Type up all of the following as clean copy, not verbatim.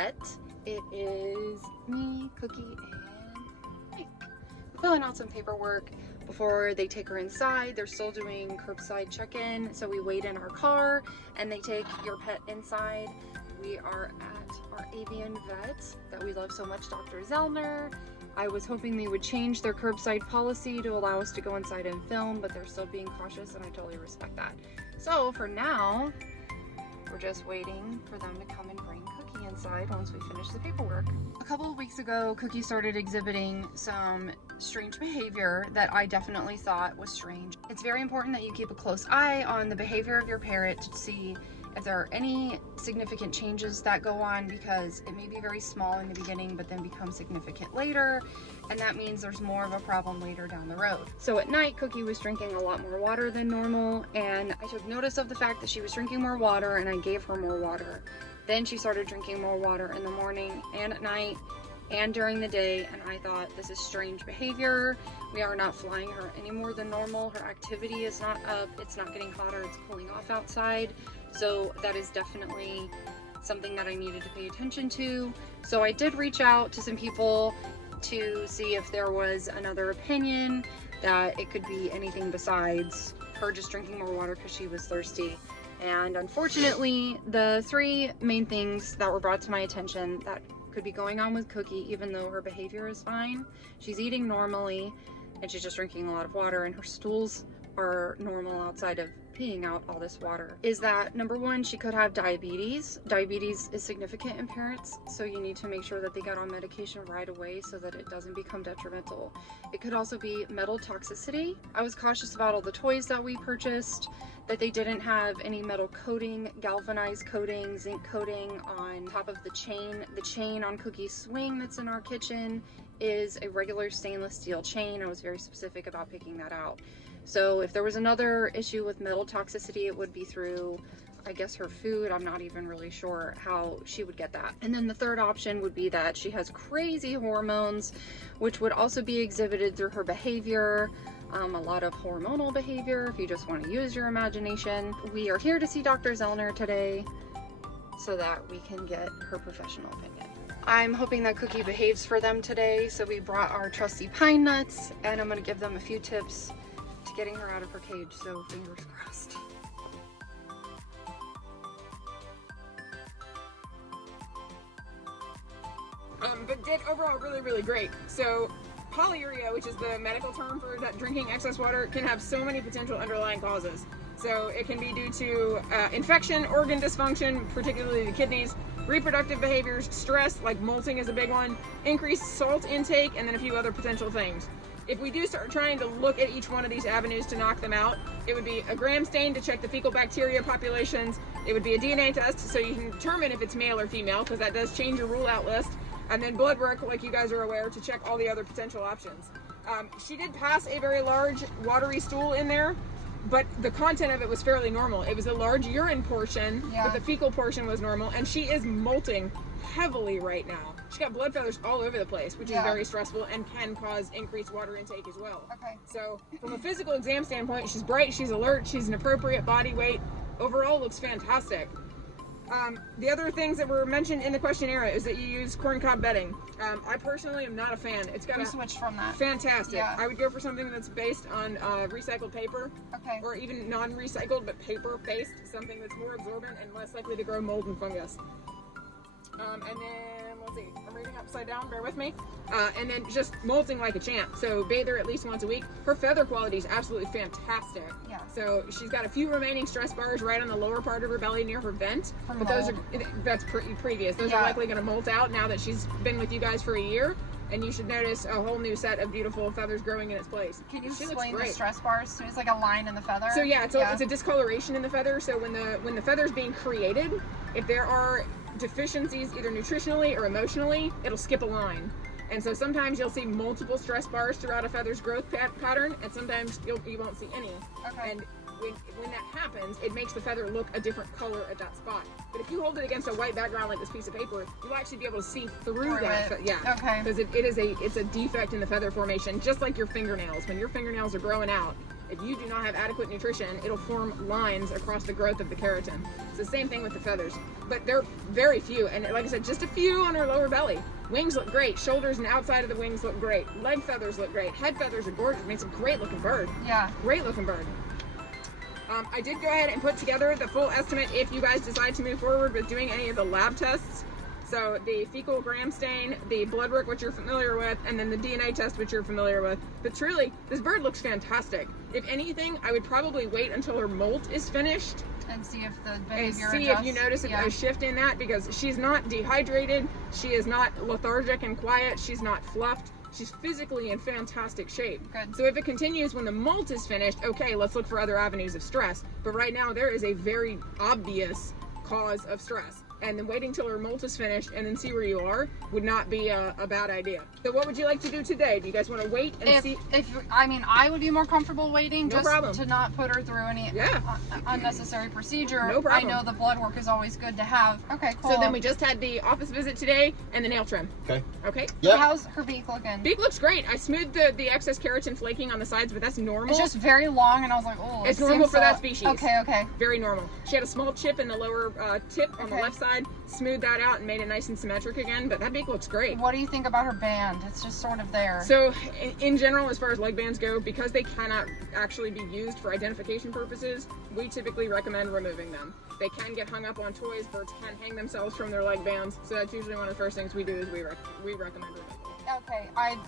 vet. It is me, Cookie, and Mike. We're filling out some paperwork before they take her inside. They're still doing curbside check-in, so we wait in our car and they take your pet inside. We are at our avian vet that we love so much, Dr. Zellner. I was hoping they would change their curbside policy to allow us to go inside and film, but they're still being cautious and I totally respect that. So for now, we're just waiting for them to come and bring Cookie inside once we finish the paperwork. A couple of weeks ago, Cookie started exhibiting some strange behavior that I definitely thought was strange. It's very important that you keep a close eye on the behavior of your parrot to see if there are any significant changes that go on, because it may be very small in the beginning but then become significant later, and that means there's more of a problem later down the road. So at night, Cookie was drinking a lot more water than normal, and I took notice of the fact that she was drinking more water and I gave her more water. Then she started drinking more water in the morning and at night and during the day, and I thought, this is strange behavior. We are not flying her any more than normal. Her activity is not up, it's not getting hotter, it's cooling off outside. So that is definitely something that I needed to pay attention to. So I did reach out to some people to see if there was another opinion, that it could be anything besides her just drinking more water because she was thirsty. And unfortunately, the three main things that were brought to my attention that could be going on with Cookie, even though her behavior is fine, she's eating normally and she's just drinking a lot of water and her stools are normal outside of peeing out all this water, is that number one, she could have diabetes. Diabetes is significant in parrots, so you need to make sure that they get on medication right away so that it doesn't become detrimental. It could also be metal toxicity. I was cautious about all the toys that we purchased, that they didn't have any metal coating, galvanized coating, zinc coating on top of the chain. The chain on Cookie's swing that's in our kitchen is a regular stainless steel chain. I was very specific about picking that out. So if there was another issue with metal toxicity, it would be through, I guess, her food. I'm not even really sure how she would get that. And then the third option would be that she has crazy hormones, which would also be exhibited through her behavior. A lot of hormonal behavior, if you just want to use your imagination. We are here to see Dr. Zellner today so that we can get her professional opinion. I'm hoping that Cookie behaves for them today, so we brought our trusty pine nuts, and I'm going to give them a few tips to getting her out of her cage, so fingers crossed. But did overall really great. So polyuria, which is the medical term for that drinking excess water, can have so many potential underlying causes. So it can be due to infection, organ dysfunction, particularly the kidneys, reproductive behaviors, stress, like molting is a big one, increased salt intake, and then a few other potential things. If we do start trying to look at each one of these avenues to knock them out, it would be a gram stain to check the fecal bacteria populations. It would be a DNA test so you can determine if it's male or female, because that does change your rule out list. And then blood work, like you guys are aware, to check all the other potential options. She did pass a very large watery stool in there, but the content of it was fairly normal. It was a large urine portion, but the fecal portion was normal, and she is molting heavily right now. She got blood feathers all over the place, which is very stressful and can cause increased water intake as well. Okay. So from a physical exam standpoint, she's bright, she's alert, she's an appropriate body weight. Overall, looks fantastic. The other things that were mentioned in the questionnaire is that you use corncob bedding. I personally am not a fan. It's got We switched from that. Fantastic. Yeah. I would go for something that's based on recycled paper, or even non-recycled but paper-based, something that's more absorbent and less likely to grow mold and fungus. And then, let's see, I'm reading upside down, bear with me. And then just molting like a champ. So bathe her at least once a week. Her feather quality is absolutely fantastic. Yeah. So she's got a few remaining stress bars right on the lower part of her belly near her vent. But those are, that's previous. Those are likely gonna molt out now that she's been with you guys for a year. And you should notice a whole new set of beautiful feathers growing in its place. Can you explain the stress bars? So it's like a line in the feather? So yeah, it's a discoloration in the feather. So when the feather's being created, if there are deficiencies either nutritionally or emotionally, it'll skip a line. And so sometimes you'll see multiple stress bars throughout a feather's growth pattern, and sometimes you won't see any. Okay. And when that happens, it makes the feather look a different color at that spot. But if you hold it against a white background like this piece of paper, you'll actually be able to see through that. Okay. Because it's a defect in the feather formation, just like your fingernails. When your fingernails are growing out, if you do not have adequate nutrition, it'll form lines across the growth of the keratin. It's the same thing with the feathers, but they're very few. And like I said, just a few on her lower belly. Wings look great. Shoulders and outside of the wings look great. Leg feathers look great. Head feathers are gorgeous. I mean, it's a great looking bird. Yeah. Great looking bird. I did go ahead and put together the full estimate if you guys decide to move forward with doing any of the lab tests. So the fecal gram stain, the blood work, which you're familiar with, and then the DNA test, which you're familiar with. But truly, this bird looks fantastic. If anything, I would probably wait until her molt is finished And see if the behavior and see adjusts. if you notice a shift in that, because she's not dehydrated, she is not lethargic and quiet, she's not fluffed. She's physically in fantastic shape. Good. So if it continues when the molt is finished, okay, let's look for other avenues of stress. But right now there is a very obvious cause of stress. And then waiting till her molt is finished and then see where you are would not be a bad idea. So what would you like to do today? Do you guys want to wait and see? I mean, I would be more comfortable waiting No just problem. to not put her through any unnecessary procedure. No problem. I know the blood work is always good to have. Okay, cool. So then we just had the office visit today and the nail trim. Okay. Okay? Yep. How's her beak looking? Beak looks great. I smoothed the excess keratin flaking on the sides, but that's normal. It's just very long, and I was like, oh. It's normal for that species. Okay. Very normal. She had a small chip in the lower tip on the Okay. left side, smoothed that out and made it nice and symmetric again, but that beak looks great. What do you think about her band? It's just sort of there. So in general, as far as leg bands go, because they cannot actually be used for identification purposes, we typically recommend removing them. They can get hung up on toys. Birds can hang themselves from their leg bands, so that's usually one of the first things we do is we recommend removal. Okay, I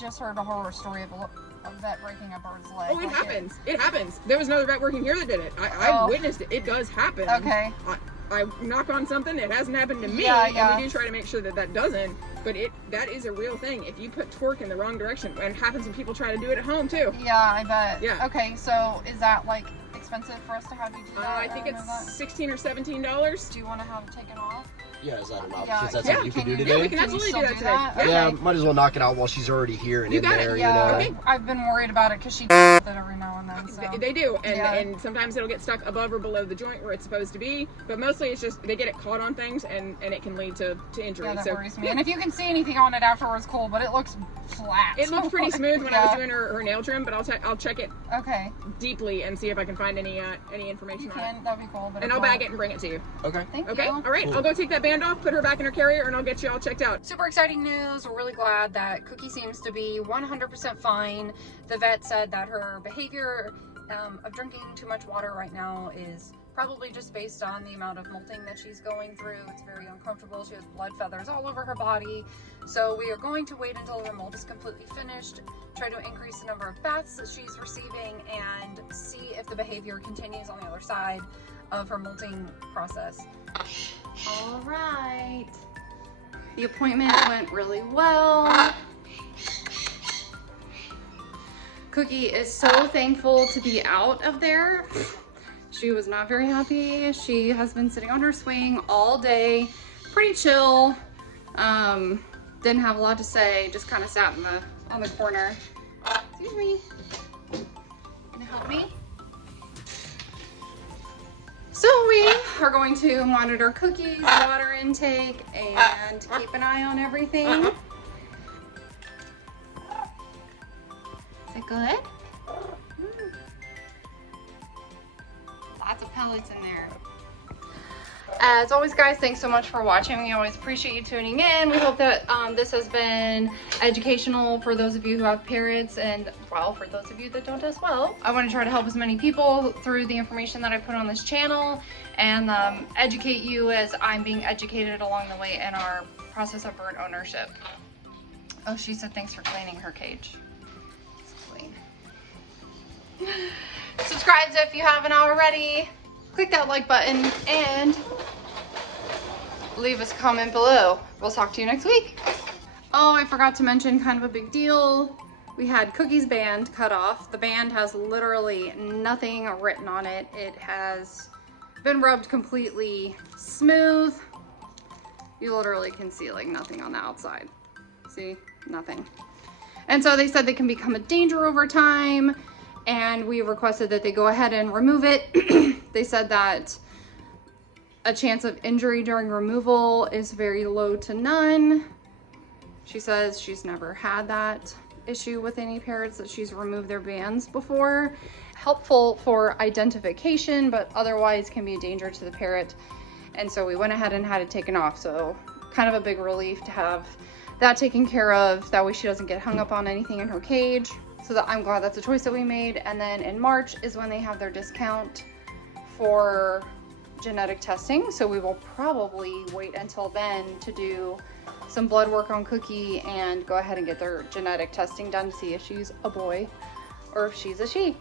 just heard a horror story of a vet breaking a bird's leg. Oh, it happens. It happens. There was another vet working here that did it. I witnessed it. It does happen. Okay. I knock on something. It hasn't happened to me, Yeah. and we do try to make sure that that doesn't. But that is a real thing. If you put torque in the wrong direction, and it happens when people try to do it at home too. Yeah, I bet. Yeah. Okay, so is that like expensive for us to have you do that? I think it's $16 or $17. Do you want to have it taken off? Yeah, is that an option? Yeah. Is that Yeah. something you can do you- today? Yeah, we can Can you absolutely still do that do today. that? Yeah. Yeah, Okay. might as well knock it out while she's already here and You in got it. there. Yeah, You know. I've been worried about it because she does it every now and then. So. They do, and, Yeah. and sometimes it'll get stuck above or below the joint where it's supposed to be, but mostly it's just they get it caught on things and it can lead to injury. Yeah, that so worries me. And if you can see anything on it afterwards, cool. But it looks flat. it looked pretty smooth when I Yeah. was doing her nail trim, but I'll check it Okay, deeply and see if I can find any information you on it. can. That'd be cool. But And if I'll not, bag it and bring it to you. Okay. Thank Okay? you. All right. Cool. I'll go take that band off, put her back in her carrier, and I'll get you all checked out. Super exciting news. We're really glad that Cookie seems to be 100% fine. The vet said that her behavior of drinking too much water right now is probably just based on the amount of molting that she's going through. It's very uncomfortable. She has blood feathers all over her body. So we are going to wait until her molt is completely finished, try to increase the number of baths that she's receiving, and see if the behavior continues on the other side of her molting process. All right. The appointment went really well. Cookie is so thankful to be out of there. She was not very happy. She has been sitting on her swing all day, pretty chill. Didn't have a lot to say, just kind of sat on the corner. Excuse me. Can you help me? So we are going to monitor Cookie's water intake and keep an eye on everything. Is it good? Lots of pellets in there. As always, guys, thanks so much for watching. We always appreciate you tuning in. We hope that this has been educational for those of you who have parrots, and, well, for those of you that don't as well. I want to try to help as many people through the information that I put on this channel and educate you as I'm being educated along the way in our process of bird ownership. Oh, she said thanks for cleaning her cage. It's clean. Subscribe if you haven't already. Click that like button and leave us a comment below. We'll talk to you next week. Oh, I forgot to mention kind of a big deal. We had Cookie's band cut off. The band has literally nothing written on it. It has been rubbed completely smooth. You literally can see like nothing on the outside. See, nothing. And so they said they can become a danger over time, and we requested that they go ahead and remove it. They said that a chance of injury during removal is very low to none. She says she's never had that issue with any parrots that she's removed their bands before. helpful for identification, but otherwise can be a danger to the parrot. And so we went ahead and had it taken off. So kind of a big relief to have that taken care of. That way she doesn't get hung up on anything in her cage. So that I'm glad that's a choice that we made. And then in March is when they have their discount for genetic testing. So we will probably wait until then to do some blood work on Cookie and go ahead and get their genetic testing done to see if she's a boy or if she's a she.